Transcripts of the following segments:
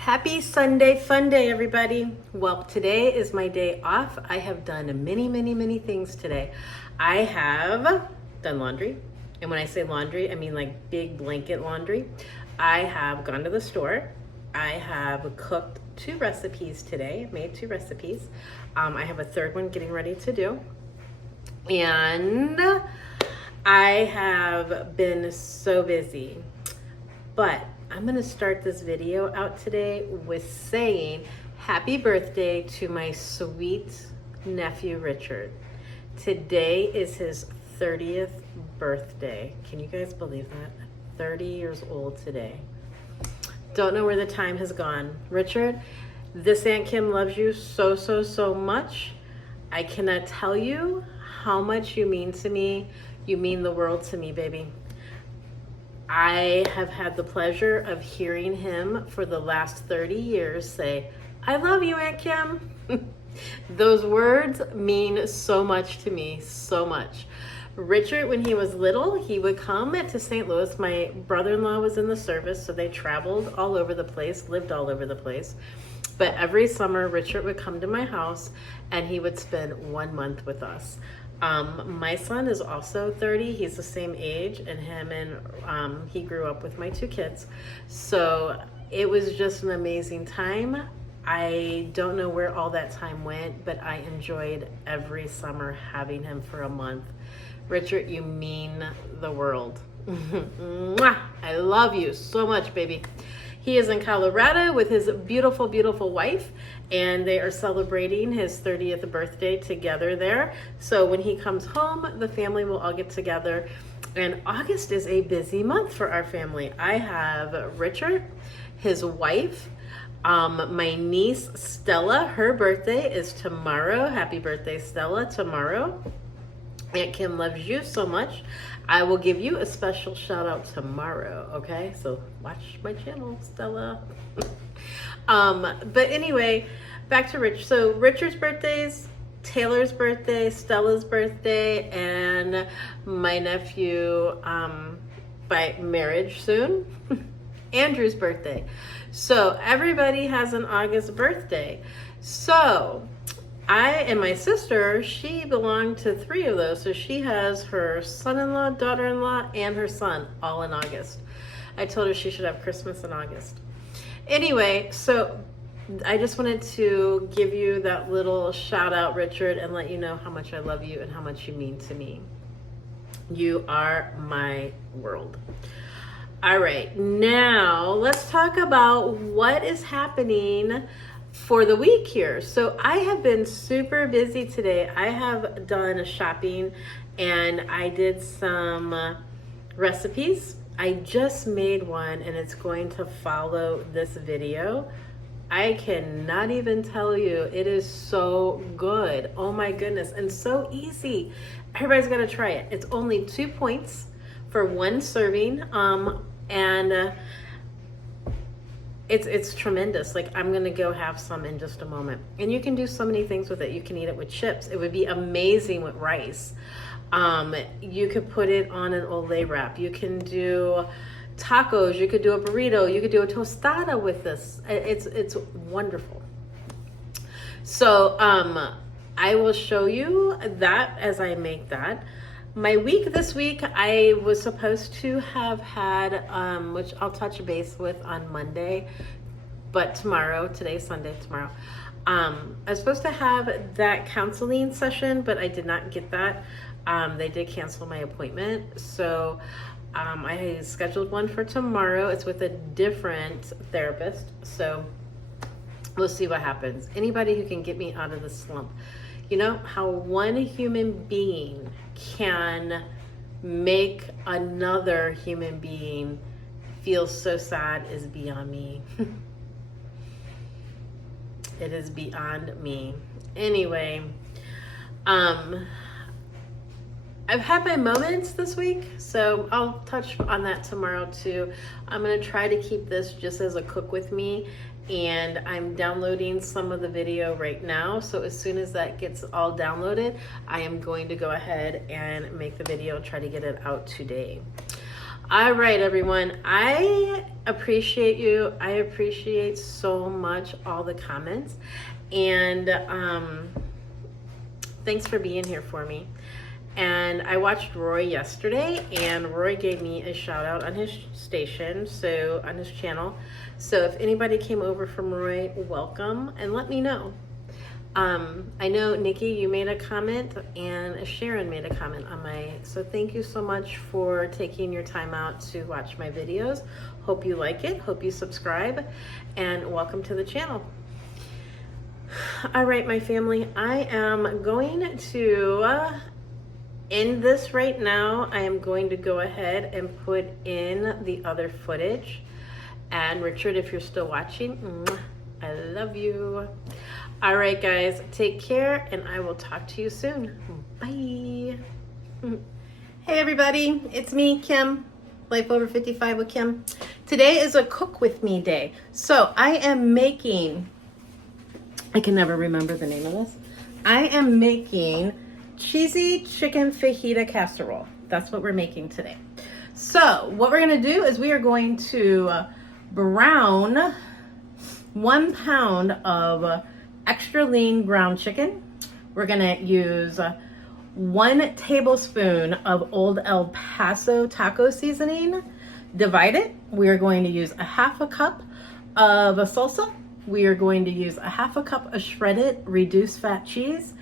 Happy Sunday fun day, everybody. Well, today is my day off. I have done many things today. I have done laundry. And when I say laundry, I mean like big blanket laundry. I have gone to the store. I have cooked 2 recipes today, made 2 recipes. I have a third one getting ready to do. And I have been so busy. But I'm going to start this video out today with saying happy birthday to my sweet nephew, Richard. Today is his 30th birthday. Can you guys believe that? 30 years old today. Don't know where the time has gone. Richard, this Aunt Kim loves you so much. I cannot tell you how much you mean to me. You mean the world to me, baby. I have had the pleasure of hearing him for the last 30 years say, I love you, Aunt Kim. Those words mean so much to me, so much. Richard, when he was little, he would come to St. Louis. My brother-in-law was in the service, so they traveled all over the place, lived all over the place. But every summer, Richard would come to my house and he would spend 1 month with us. My son is also 30. He's the same age, and he grew up with my 2 kids. So it was just an amazing time. I don't know where all that time went, but I enjoyed every summer having him for a month. Richard, you mean the world. I love you so much, baby. He is in Colorado with his beautiful wife, and they are celebrating his 30th birthday together there. So when he comes home, the family will all get together. And August is a busy month for our family. I have Richard, his wife, my niece Stella. Her birthday is tomorrow. Happy birthday, Stella, tomorrow. Aunt Kim loves you so much. I will give you a special shout out tomorrow, okay? So watch my channel, Stella. But anyway, back to Rich. So Richard's birthdays, Taylor's birthday, Stella's birthday, and my nephew, by marriage soon, Andrew's birthday. So everybody has an August birthday. So I and my sister, she belonged to 3 of those. So she has her son-in-law, daughter-in-law, and her son all in August. I told her she should have Christmas in August. Anyway, so I just wanted to give you that little shout out, Richard, and let you know how much I love you and how much you mean to me. You are my world. All right, now let's talk about what is happening for the week here. So I have been super busy today. I have done shopping and I did some recipes. I just made one and it's going to follow this video. I cannot even tell you, it is so good. Oh my goodness, and so easy. Everybody's got to try it. It's only 2 points for 1 serving, and it's tremendous. Like, I'm gonna go have some in just a moment. And you can do so many things with it. You can eat it with chips. It would be amazing with rice. You could put it on an Olay wrap. You can do tacos. You could do a burrito. You could do a tostada with this. It's wonderful. So I will show you that as I make that. My week this week, I was supposed to have had, which I'll touch base with on Monday, but tomorrow, today's Sunday, tomorrow, I was supposed to have that counseling session, but I did not get that. They did cancel my appointment, so I scheduled one for tomorrow. It's with a different therapist, so we'll see what happens. Anybody who can get me out of the slump. You know how one human being can make another human being feel so sad is beyond me. It is beyond me. Anyway, I've had my moments this week, so I'll touch on that tomorrow too. I'm gonna try to keep this just as a cook with me, and I'm downloading some of the video right now. So as soon as that gets all downloaded, I am going to go ahead and make the video, try to get it out today. All right, everyone. I appreciate you. I appreciate so much all the comments. And thanks for being here for me. And I watched Roy yesterday, and Roy gave me a shout out on his station, so on his channel. So if anybody came over from Roy, welcome, and let me know. I know Nikki, you made a comment, and Sharon made a comment on so thank you so much for taking your time out to watch my videos. Hope you like it, hope you subscribe, and welcome to the channel. All right, my family, I am going to end this right now. I am going to go ahead and put in the other footage. And Richard, if you're still watching, I love you. All right, guys, take care, and I will talk to you soon. Bye. Hey, everybody, it's me, Kim, Life Over 55 with Kim. Today is a cook with me day. So I am making, I can never remember the name of this. I am making cheesy chicken fajita casserole. That's what we're making today. So what we're gonna do is we are going to brown 1 pound of extra lean ground chicken. We're gonna use 1 tablespoon of Old El Paso taco seasoning. Divide it. We are going to use a 1/2 cup of a salsa. We are going to use a 1/2 cup of shredded reduced fat cheese,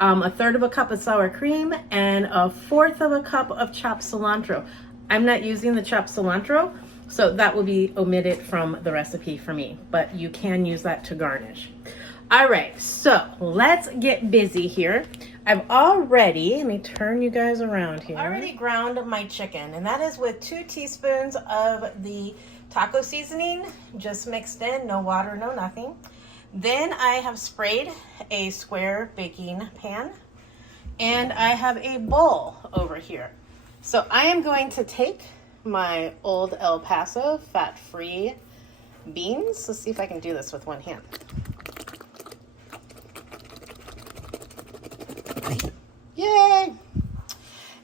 1/3 cup of sour cream, and 1/4 cup of chopped cilantro. I'm not using the chopped cilantro, so that will be omitted from the recipe for me, but you can use that to garnish. All right, so let's get busy here. I've already, let me turn you guys around here. Already ground my chicken, and that is with 2 teaspoons of the taco seasoning, just mixed in, no water, no nothing. Then I have sprayed a square baking pan, and I have a bowl over here. So I am going to take my Old El Paso fat-free beans. Let's see if I can do this with one hand. Yay!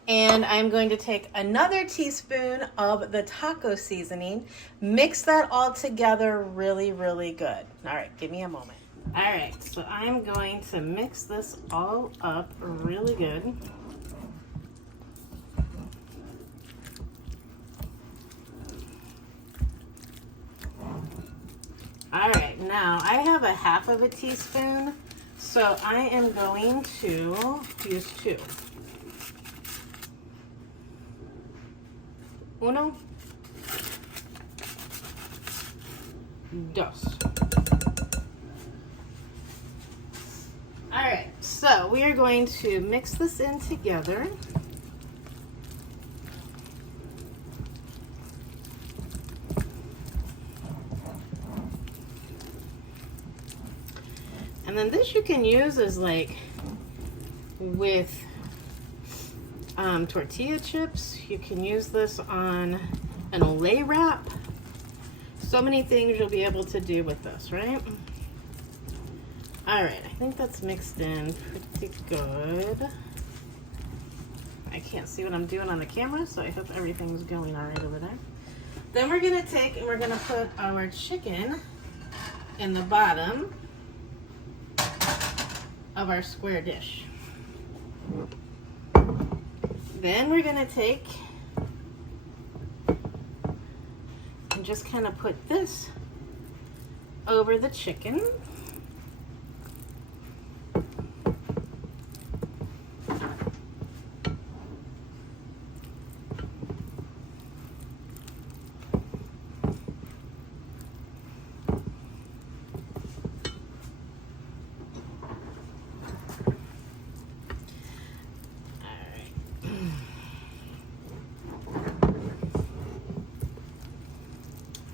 And I'm going to take another teaspoon of the taco seasoning, mix that all together really, really good. All right, give me a moment. All right, so I'm going to mix this all up really good. All right, now I have a 1/2 teaspoon, so I am going to use 2. Uno, dos. All right, so we are going to mix this in together. And then this you can use as like with tortilla chips. You can use this on an Olay wrap. So many things you'll be able to do with this, right? All right, I think that's mixed in pretty good. I can't see what I'm doing on the camera, so I hope everything's going all right over there. Then we're gonna take and we're gonna put our chicken in the bottom of our square dish. Then we're gonna take and just kind of put this over the chicken.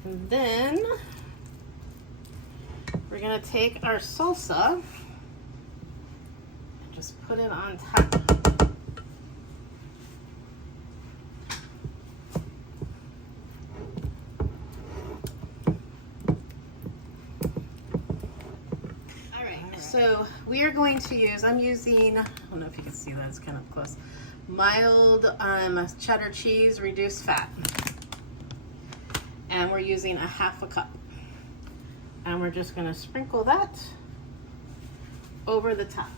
And then we're gonna take our salsa and just put it on top. All right, so we are going to use, I'm using, I don't know if you can see that, it's kind of close, mild cheddar cheese, reduced fat. and we're using a 1/2 cup. And we're just gonna sprinkle that over the top.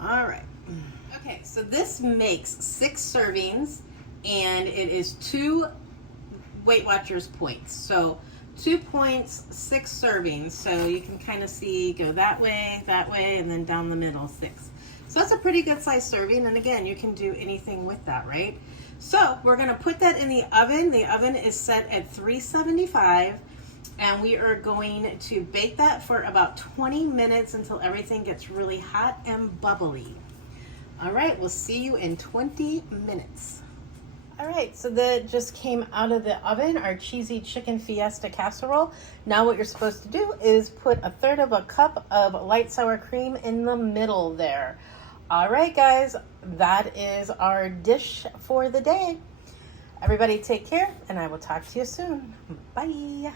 All right. Okay, so this makes 6 servings, and it is 2 Weight Watchers points. So 2 points, 6 servings. So you can kind of see, go that way, and then down the middle, 6. So that's a pretty good size serving. And again, you can do anything with that, right? So we're gonna put that in the oven. The oven is set at 375. And we are going to bake that for about 20 minutes until everything gets really hot and bubbly. All right, we'll see you in 20 minutes. All right, so that just came out of the oven, our cheesy chicken fiesta casserole. Now what you're supposed to do is put 1/3 cup of light sour cream in the middle there. All right, guys, that is our dish for the day. Everybody take care, and I will talk to you soon. Bye.